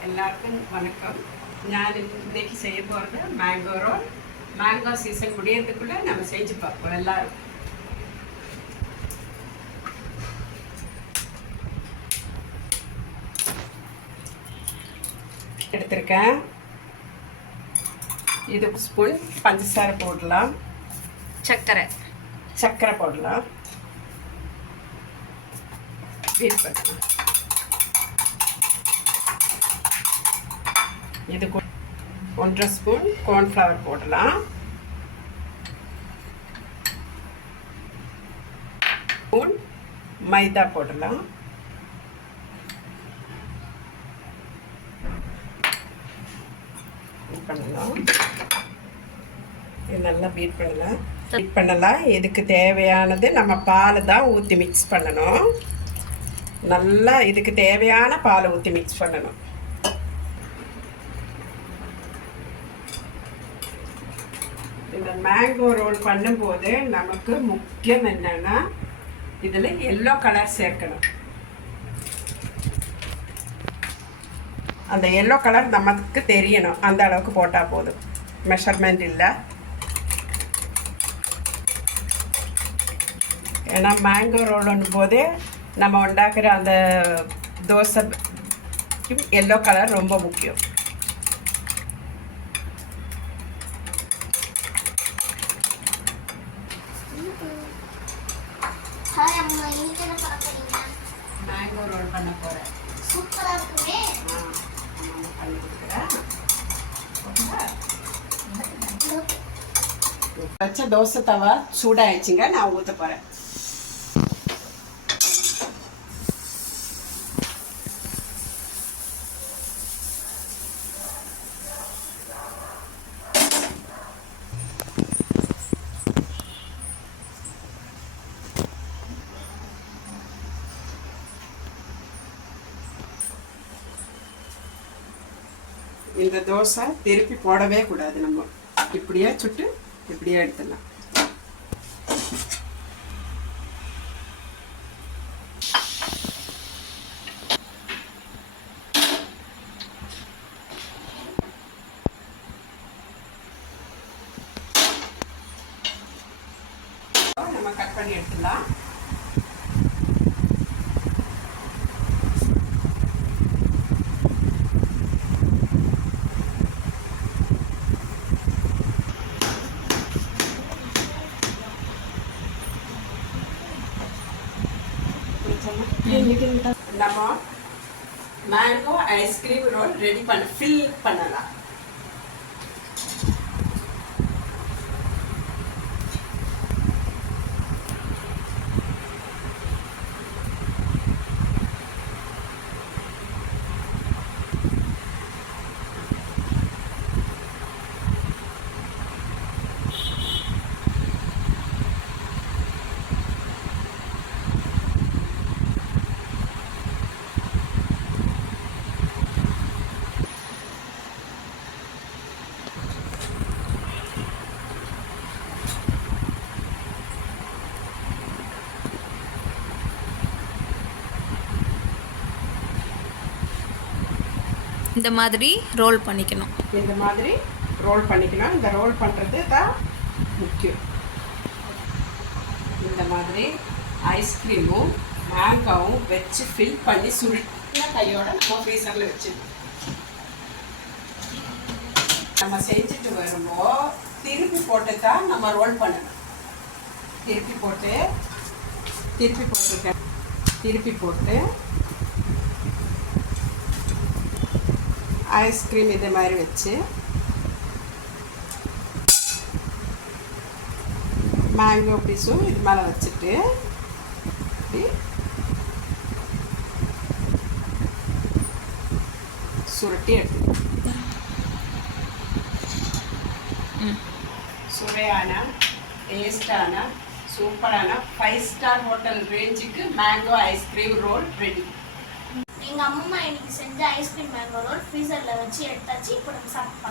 எல்லாருக்கும் வணக்கம் நான் இன்னைக்கு செய்ய போகிறது மேங்கோ ரோல் மேங்கோ சீசன் முடியறதுக்குள்ள நம்ம செஞ்சு பார்ப்போம் எல்லாரும் எடுத்திருக்கேன் இது ஸ்பூன் பஞ்சசாரை போடலாம் சர்க்கரை சர்க்கரை போடலாம் பீட் பண்ணலாம் இது ஒன்றரை ஸ்பூன் கார்ன்ஃப்ளவர் போடலாம். ஸ்பூன் மைதா போடலாம். பண்ணலாம். இது நல்லா பீட் பண்ணலாம். பீட் பண்ணலாம். இதுக்கு தேவையானது நம்ம பால் தான் ஊற்றி மிக்ஸ் பண்ணணும். நல்லா இதுக்கு தேவையான பாலை ஊற்றி மிக்ஸ் பண்ணணும். மேங்கோ ரோல் பண்ணும்போது நமக்கு முக்கியம் என்னன்னா இதில் எல்லோ கலர் சேர்க்கணும். அந்த எல்லோ கலர் நமக்கு தெரியணும். அந்த அளவுக்கு போட்டால் போதும். மெஷர்மெண்ட் இல்லை. ஏன்னா மேங்கோ ரோல்னும் போதே நம்ம உண்டாக்குற அந்த தோசை எல்லோ கலர் ரொம்ப முக்கியம். ஹாய் அம்மா இன்னைக்கு என்ன பண்ண போறீங்க? மேங்கோ ரோல் பண்ண போகிறேன் சூப்பரா இருக்குமே? பண்ணி கொடுக்குறேன். வச்ச தோசை தவா சூடாயிடுச்சுங்க நான் ஊற்ற போகிறேன் இந்த தோசை திருப்பி போடவே கூடாது நம்ம. இப்படியே சுட்டு இப்படியே எடுத்துடலாம். நம்ம கட் பண்ணி எடுத்துடலாம். நம்ம mango ice cream roll ready பண்ண ஃபில் பண்ணலாம். இந்த மாதிரி ரோல் பண்ணிக்கணும். இந்த மாதிரி ரோல் பண்ணிக்கணும். இந்த ரோல் பண்ணுறது தான் முக்கியம். இந்த மாதிரி ஐஸ்கிரீமும் மேங்காவும் வச்சு ஃபில் பண்ணி சுருட்டின கையோட நம்ம ஃப்ரீசரில் வச்சு நம்ம செஞ்சுட்டு வரும்போது திருப்பி போட்டு தான் நம்ம ரோல் பண்ணணும். திருப்பி போட்டு திருப்பி போட்டுருக்கேன். திருப்பி போட்டு ஐஸ்கிரீம் இது மாதிரி வச்சு. மேங்கோ பீஸும் இது மேலே வச்சுட்டு இப்படி சுருட்டி எடுத்து சுவையான டேஸ்டான சூப்பரான ஃபைவ் ஸ்டார் ஹோட்டல் ரேஞ்சுக்கு mango ice cream roll ready எங்க அம்மா இன்னைக்கு செஞ்ச ஐஸ்கிரீம் மேங்கோ ரோல் ஃப்ரீசர்ல வச்சு எடுத்தாச்சு இப்போ நம்ம சாப்பிட்டு